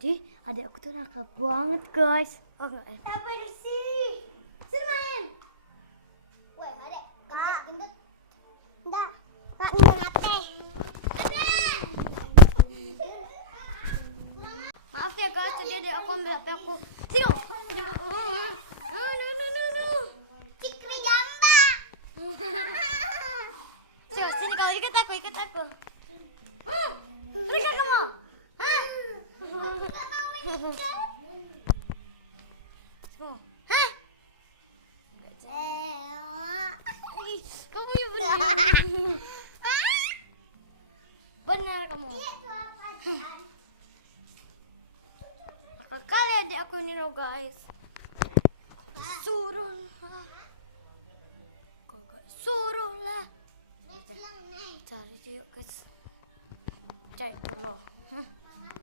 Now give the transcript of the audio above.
Jadi adik aku tuh nakal banget guys. Oh enggak ya? Apa sih? Semain. Woi, adek, kak. Gendut. Enggak. Kak nyengat teh. Maaf ya guys, tadi adik aku ambil HP aku. Sini dong. Cikri jamba. Sini kalau ikut aku. Mereka kamu. Hah? Semua. Hah? Enggak Ih, kamu ya benar. Benar kamu. Kali adik aku ini loh guys. Suruh.